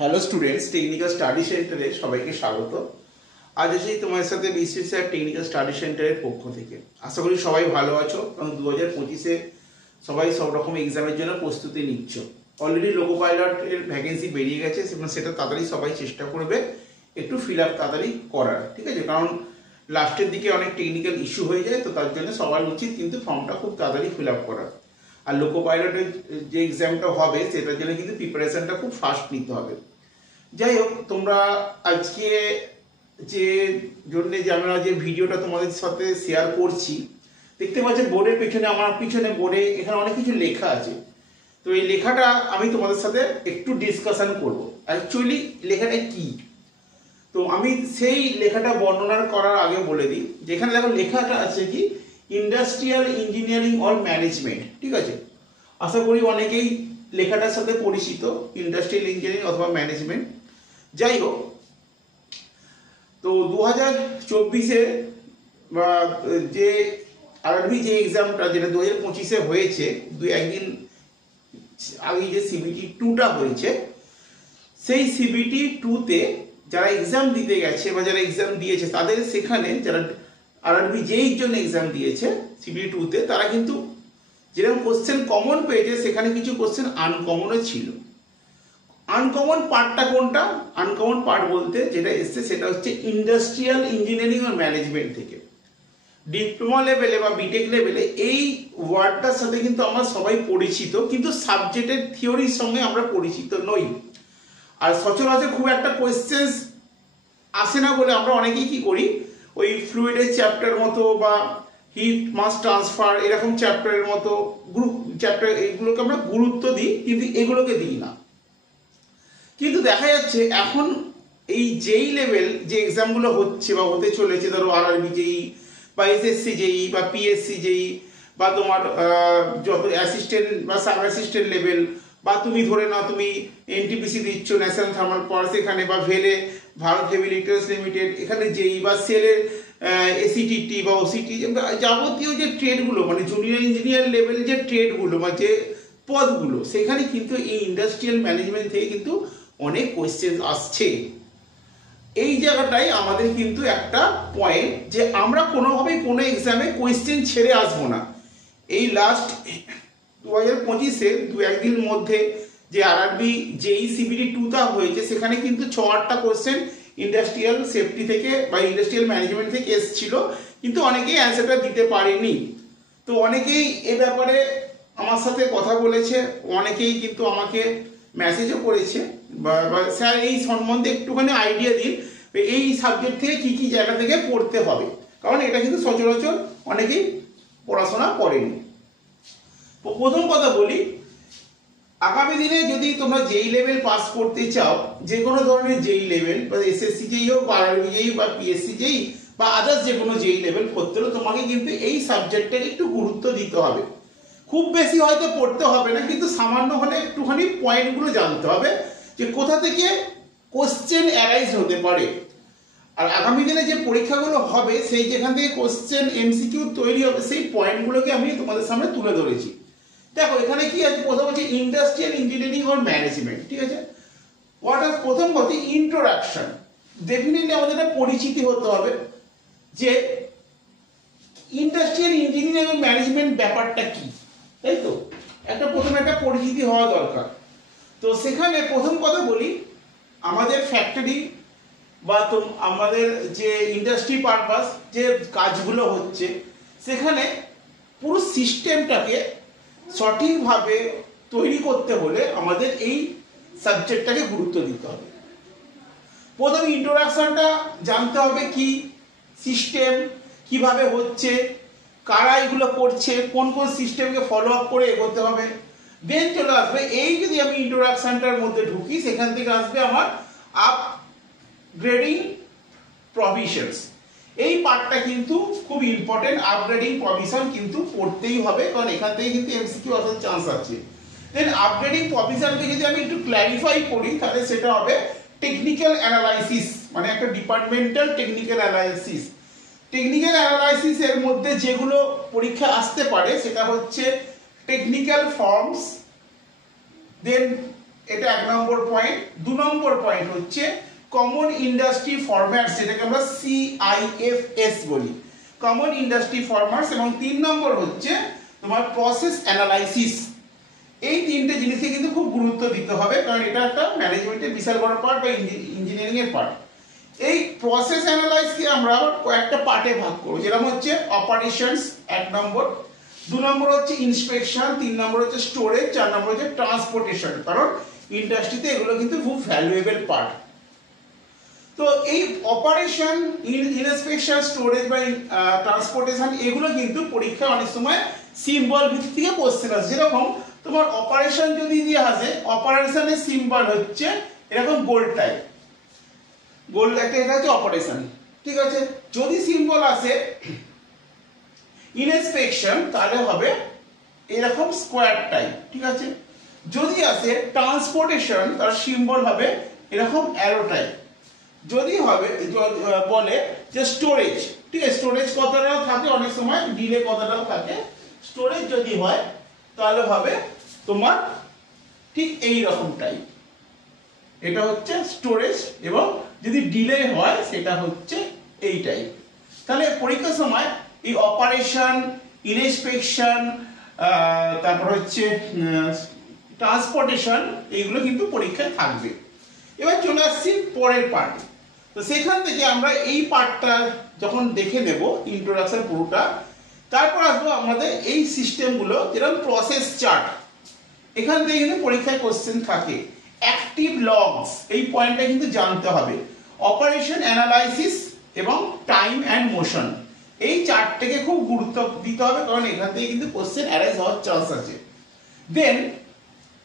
Hello students, technical study সেন্টারে সবাইকে স্বাগত। আজ এসেই তোমার সাথে বিসিএস টেকনিক্যাল স্টাডি সেন্টারের পক্ষ থেকে। আশা করি সবাই ভালো আছো, কারণ 2025-এ সবাই সব রকম এক্সামের জন্য প্রস্তুতি নিচ্ছ। অলরেডি লোকো পাইলটের ভ্যাকেন্সি বেরিয়ে গেছে, সেটা তাড়াতাড়ি সবাই চেষ্টা করবে একটু ফিল আপ তাড়াতাড়ি করার, ঠিক আছে? কারণ লাস্টের দিকে অনেক টেকনিক্যাল ইস্যু হয়ে যায়, তো তার জন্য সবার উচিত কিন্তু ফর্মটা খুব তাড়াতাড়ি ফিল আপ করার। আর লোকো পাইলটের যে এক্সামটা হবে সেটার জন্য কিন্তু প্রিপারেশনটা খুব ফাস্ট নিতে হবে। যাই হোক, তোমরা আজকে যে জন্য যে আমরা যে ভিডিওটা তোমাদের সাথে শেয়ার করছি, দেখতে পাচ্ছেন বোর্ডের পেছনে, আমার পিছনে বোর্ডে এখানে অনেক কিছু লেখা আছে। তো এই লেখাটা আমি তোমাদের সাথে একটু ডিসকাশন করব। অ্যাকচুয়ালি লেখাটা কি, তো আমি সেই লেখাটা বর্ণনা করার আগে বলে দিই, যেখানে দেখো লেখাটা আছে কি ইন্ডাস্ট্রিয়াল ইঞ্জিনিয়ারিং অর ম্যানেজমেন্ট, ঠিক আছে? আশা করি অনেকেই লেখাটার সাথে পরিচিত, ইন্ডাস্ট্রিয়াল ইঞ্জিনিয়ারিং অথবা ম্যানেজমেন্ট। যাই হোক, তো 2024-এ বা যে আরআরবি যে এক্সামটা যেটা 2025-এ হয়েছে, একদিন আগে যে সিবিটি 2টা হয়েছে, সেই সিবিটি 2-তে যারা এক্সাম দিতে গেছে বা যারা এক্সাম দিয়েছে তাদের সেখানে যারা আরআরবি যেই জন্য এক্সাম দিয়েছে সিবিটি 2-তে, তারা কিন্তু যেরকম কোশ্চেন কমন পেয়েছে সেখানে কিছু কোশ্চেন আনকমনও ছিল। আনকমন পার্টটা কোনটা? আনকমন পার্ট বলতে যেটা এসছে সেটা হচ্ছে ইন্ডাস্ট্রিয়াল ইঞ্জিনিয়ারিং ও ম্যানেজমেন্ট থেকে। ডিপ্লোমা লেভেলে বা বিটেক লেভেলে এই ওয়ার্ডটার সাথে কিন্তু আমরা সবাই পরিচিত, কিন্তু সাবজেক্টের থিওরির সঙ্গে আমরা পরিচিত নই। আর সচরাচর খুব একটা কোয়েশ্চেন্স আসে না বলে আমরা অনেকেই কি করি, ওই ফ্লুইডের চ্যাপ্টার মতো বা হিট মাস ট্রান্সফার এরকম চ্যাপ্টারের মতো চ্যাপ্টার, এগুলোকে আমরা গুরুত্ব দিই, কিন্তু এগুলোকে দিই না। কিন্তু দেখা যাচ্ছে এখন এই যেই লেভেল যে এক্সামগুলো হচ্ছে বা হতে চলেছে, ধরো আরআরবি যেই বা এসএসসি যেই বা পিএসসি যেই বা তোমার যত অ্যাসিস্ট্যান্ট বা সাব অ্যাসিস্ট্যান্ট লেভেল, বা তুমি ধরে নাও তুমি এনটিপিসি দিচ্ছ, ন্যাশনাল থার্মাল পাওয়ার, এখানে বা Welle Bharat heavy electricals limited, এখানে যেই বা সেলের এসিটিটি বা ওসিটি, যাবতীয় যে ট্রেডগুলো মানে জুনিয়র ইঞ্জিনিয়ার লেভেল যে ট্রেডগুলো বা যে পদগুলো, সেখানে কিন্তু এই ইন্ডাস্ট্রিয়াল ম্যানেজমেন্ট থেকে কিন্তু অনেক কোয়েশ্চেন আসছে। এই জায়গাটাই আমাদের কিন্তু একটা পয়েন্ট, যে আমরা কোনোভাবেই কোনো এক্সামে কোয়েশ্চেন ছেড়ে আসবো না। এই লাস্ট 2025-এ 2-1 দিনের মধ্যে যে আরআরবি যেই সিবিটি 2টা হয়েছে, সেখানে কিন্তু 6-8টা কোয়েশ্চেন ইন্ডাস্ট্রিয়াল সেফটি থেকে বা ইন্ডাস্ট্রিয়াল ম্যানেজমেন্ট থেকে এসেছিল, কিন্তু অনেকেই অ্যান্সারটা দিতে পারেনি। তো অনেকেই এ ব্যাপারে আমার সাথে কথা বলেছে, অনেকেই কিন্তু আমাকে মেসেজও করেছে বা স্যার এই সম্বন্ধে একটুখানি আইডিয়া দিন, এই সাবজেক্ট থেকে কি কি জায়গা থেকে পড়তে হবে, কারণ এটা কিন্তু সচরাচর অনেকেই পড়াশোনা করেনি। প্রথম কথা বলি, আগামী দিনে যদি তোমরা যেই লেভেল পাস করতে চাও, যে কোনো ধরনের যেই লেভেল, বা এসএসসি যেই হোক বা আরআরবি যেই বা পিএসসি যেই বা আদার্স যে কোনো যেই লেভেল পড়তে হলে তোমাকে কিন্তু এই সাবজেক্টটাকে একটু গুরুত্ব দিতে হবে। খুব বেশি হয়তো পড়তে হবে না, কিন্তু সামান্য হলে একটুখানি পয়েন্টগুলো জানতে হবে যে কোথা থেকে কোশ্চেন অ্যারাইজ হতে পারে। আর আগামী দিনে যে পরীক্ষাগুলো হবে, সেই যেখান থেকে কোশ্চেন এমসিকিউ তৈরি হবে, সেই পয়েন্টগুলোকে আমি তোমাদের সামনে তুলে ধরেছি। দেখো এখানে কি আছে, প্রথম হচ্ছে ইন্ডাস্ট্রিয়াল ইঞ্জিনিয়ারিং অর ম্যানেজমেন্ট, ঠিক আছে? প্রথম কথা ইন্ট্রোডাকশন। ডেফিনেটলি আমাদের একটা পরিচিতি হতে হবে যে ইন্ডাস্ট্রিয়াল ইঞ্জিনিয়ারিং এবং ম্যানেজমেন্ট ব্যাপারটা কি, তাই তো? প্রথমে একটা পরিচিতি হওয়া দরকার। তো সেখানে প্রথম কথা বলি, আমাদের ফ্যাক্টরি বা আমাদের যে ইন্ডাস্ট্রি পারপাস যে কাজগুলো হচ্ছে, সেখানে পুরো সিস্টেমটাকে সঠিকভাবে তৈরি করতে হলে আমাদের এই সাবজেক্টটাকে গুরুত্ব দিতে হবে। প্রথমে ইন্ট্রোডাকশনটা জানতে হবে, কি সিস্টেম কিভাবে হচ্ছে, কারা এগুলো করছে, কোন কোন সিস্টেমকে ফলো আপ করে এগোতে হবে। দেন চলে আসবে, এই যদি আমি ইন্ট্রোডাকশনটার মধ্যে ঢুকি, সেখান থেকে আসবে আমার আপগ্রেডিং প্রভিশনস। এই পার্টটা কিন্তু খুব ইম্পর্টেন্ট। আপগ্রেডিং প্রভিশন কিন্তু পড়তেই হবে, কারণ এখান থেকে কিন্তু এমসিকিউ আসার চান্স আছে। দেন আপগ্রেডিং প্রভিশনকে যদি আমি একটু ক্ল্যারিফাই করি, তাহলে সেটা হবে টেকনিক্যাল অ্যানালাইসিস, মানে একটা ডিপার্টমেন্টাল টেকনিক্যাল অ্যানালাইসিস। টেকনিক্যাল অ্যানালাইসিসের মধ্যে যেগুলো পরীক্ষা আসতে পারে সেটা হচ্ছে টেকনিক্যাল ফর্মস, দেন এটা 1 নম্বর পয়েন্ট। 2 নম্বর পয়েন্ট হচ্ছে কমন ইন্ডাস্ট্রি ফরম্যাটস, যেটাকে আমরা CIFS বলি, কমন ইন্ডাস্ট্রি ফরম্যাটস। এবং 3 নম্বর হচ্ছে তোমার প্রসেস অ্যানালাইসিস। এই তিনটে জিনিসকে কিন্তু খুব গুরুত্ব দিতে হবে, কারণ এটা একটা ম্যানেজমেন্টের বিশাল বড় পার্ট বা ইঞ্জিনিয়ারিং এর পার্ট। এই প্রসেস অ্যানালাইসিসকে আমরা কয়েকটা পার্টে ভাগ করব, যেরকম হচ্ছে অপারেশনস 1 নম্বর, 2 নম্বর হচ্ছে ইন্সপেকশন, 3 নম্বর হচ্ছে স্টোরেজ, 4 নম্বর হচ্ছে ট্রান্সপোর্টেশন। কারণ ইন্ডাস্ট্রিতে এগুলো কিন্তু খুব ভ্যালুয়েবল পার্ট। তো এই অপারেশন, ইন্সপেকশন, স্টোরেজ বা ট্রান্সপোর্টেশন এগুলো কিন্তু পরীক্ষায় অনেক সময় সিম্বল ভিত্তিক থেকে কোশ্চেন আসে। যেরকম তোমার অপারেশন যদি দিয়ে আসে, অপারেশনের সিম্বল হচ্ছে এরকম গোল টাইপ, গোল একটা, এটা হচ্ছে অপারেশন, ঠিক আছে। যদি সিম্বল আসে ইনস্পেকশন তাহলে হবে এরকম স্কোয়ার টাইপ, ঠিক আছে। যদি আসে ট্রান্সপোর্টেশন তার সিম্বল হবে এরকম অ্যারো টাইপ। যদি হবে বলে যে স্টোরেজ, ঠিক আছে, স্টোরেজ কথাটাও থাকে, অনেক সময় ডিলে কথাটাও থাকে। স্টোরেজ যদি হয় তাহলে হবে তোমার ঠিক এই রকম টাইপ, এটা হচ্ছে স্টোরেজ। এবং যদি ডিলে হয় সেটা হচ্ছে এই টাইপ। তাহলে পরীক্ষার সময় এই অপারেশন, ইনস্পেকশন, তারপর হচ্ছে ট্রান্সপোর্টেশন, এইগুলো কিন্তু পরীক্ষায় থাকবে। এবার চলে আসছি পরের পার্টে। তো সেখান থেকে আমরা এই পার্টটা যখন দেখে নেব ইন্ট্রোডাকশন পুরোটা, তারপর আসবো আমাদের এই সিস্টেমগুলো, যেরকম প্রসেস চার্ট। এখান থেকে কিন্তু পরীক্ষায় কোশ্চেন থাকে। অ্যাক্টিভ লগস, এই পয়েন্টটা কিন্তু জানতে হবে। অপারেশন অ্যানালাইসিস এবং টাইম অ্যান্ড মোশন, এই চারটাকে খুব গুরুত্ব দিতে হবে, কারণ এখান থেকে কিন্তু কোশ্চেন অ্যারাইজ হওয়ার চান্স আছে। দেন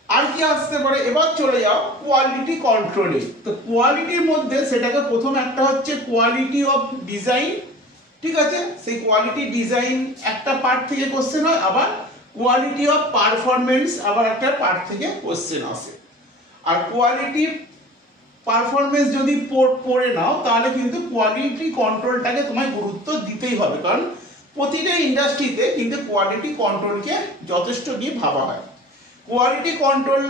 আর কি আসতে পারে, এবার চলে যাও কোয়ালিটি কন্ট্রোলে। তো কোয়ালিটির মধ্যে সেটাকে প্রথম একটা হচ্ছে কোয়ালিটি অফ ডিজাইন, ঠিক আছে। সেই কোয়ালিটি ডিজাইন একটা পার্ট থেকে কোশ্চেন হয়, আবার কোয়ালিটি অফ পারফরমেন্স আবার একটা পার্ট থেকে কোশ্চেন আসে। আর কোয়ালিটি পারফরমেন্স যদি পড়ে নাও তাহলে কিন্তু কোয়ালিটি কন্ট্রোলটাকে তোমায় গুরুত্ব দিতেই হবে, কারণ প্রতিটা ইন্ডাস্ট্রিতে কিন্তু কোয়ালিটি কন্ট্রোলকে যথেষ্ট নিয়ে ভাবা হয়। কোয়ালিটি কন্ট্রোল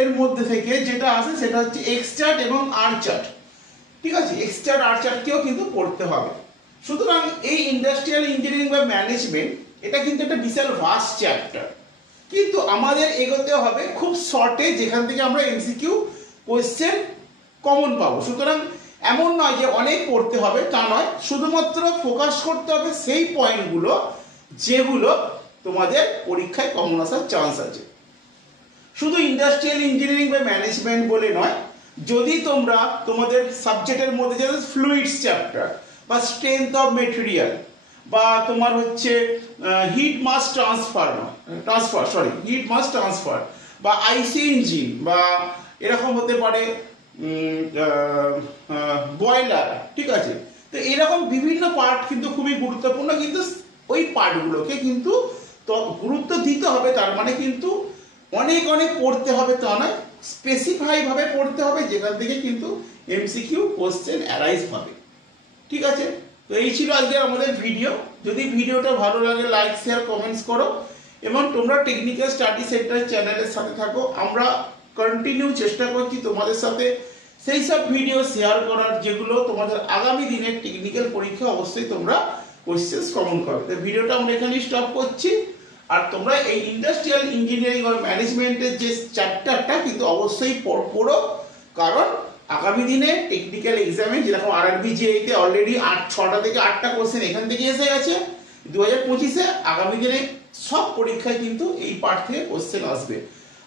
এর মধ্যে থেকে যেটা আসে সেটা হচ্ছে এক্স চার্ট এবং আর চার্ট, ঠিক আছে। এক্স চার্ট আর চার্টকেও কিন্তু পড়তে হবে। সুতরাং এই ইন্ডাস্ট্রিয়াল ইঞ্জিনিয়ারিং বা ম্যানেজমেন্ট এটা কিন্তু একটা বিশাল ভাস্ট চ্যাপ্টার, কিন্তু আমাদের এগোতে হবে খুব শর্টে, যেখান থেকে আমরা এমসিকিউ কোয়েশ্চেন কমন পাবো। সুতরাং এমন নয় যে অনেক পড়তে হবে, তা নয়, শুধুমাত্র ফোকাস করতে হবে সেই পয়েন্টগুলো যেগুলো তোমাদের পরীক্ষায় কমন আসার চান্স আছে। শুধু ইন্ডাস্ট্রিয়াল ইঞ্জিনিয়ারিং বা ম্যানেজমেন্ট বলে নয়, যদি তোমরা তোমাদের সাবজেক্টের মধ্যে যেমন ফ্লুইডস চ্যাপ্টার বা স্ট্রেংথ অফ মেটেরিয়াল বা তোমার হচ্ছে হিট মাস ট্রান্সফার বা আইসি ইঞ্জিন বা এরকম হতে পারে বয়লার, ঠিক আছে। তো এরকম বিভিন্ন পার্ট কিন্তু খুবই গুরুত্বপূর্ণ, কিন্তু ওই পার্টগুলোকে কিন্তু গুরুত্ব দিতে হবে। তার মানে কিন্তু অনেক অনেক পড়তে হবে তা নয়, স্পেসিফাই ভাবে পড়তে হবে, যেখান থেকে কিন্তু এমসিকিউ কোশ্চেন অ্যারাইজ হবে, ঠিক আছে। তো এই ছিল আজকে আমাদের ভিডিও। যদি ভিডিওটা ভালো লাগে লাইক, শেয়ার, কমেন্টস করো এবং তোমরা টেকনিক্যাল স্টাডি সেন্টার চ্যানেলের সাথে থাকো। আমরা কন্টিনিউ চেষ্টা করছি তোমাদের সাথে সেই সব ভিডিও শেয়ার করার যেগুলো তোমাদের আগামী দিনের টেকনিক্যাল পরীক্ষা অবশ্যই তোমরা কোশ্চেন কমন করবে। তো ভিডিওটা আমরা এখানে স্টপ করছি। আর তোমরা এই ইন্ডাস্ট্রিয়াল ইঞ্জিনিয়ারিং আর ম্যানেজমেন্টের যে চ্যাপ্টারটা কিন্তু অবশ্যই পড়ো, কারণ আগামী দিনে টেকনিক্যাল এক্সামে যেরকম RRBJE-তে অলরেডি 6টা থেকে 8টা কোশ্চেন এখান থেকে এসে গেছে 2025-এ, আগামী দিনে সব পরীক্ষায় কিন্তু এই পার্ট থেকে কোশ্চেন আসবে।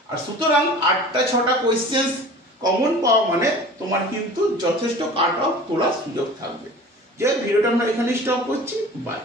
আর সুতরাং 8টা 6টা কোশ্চেন কমন পাওয়া মানে তোমার কিন্তু যথেষ্ট কাট অফ তোলার সুযোগ থাকবে। যে ভিডিওটা আমরা এখানে স্টপ করছি। বাই।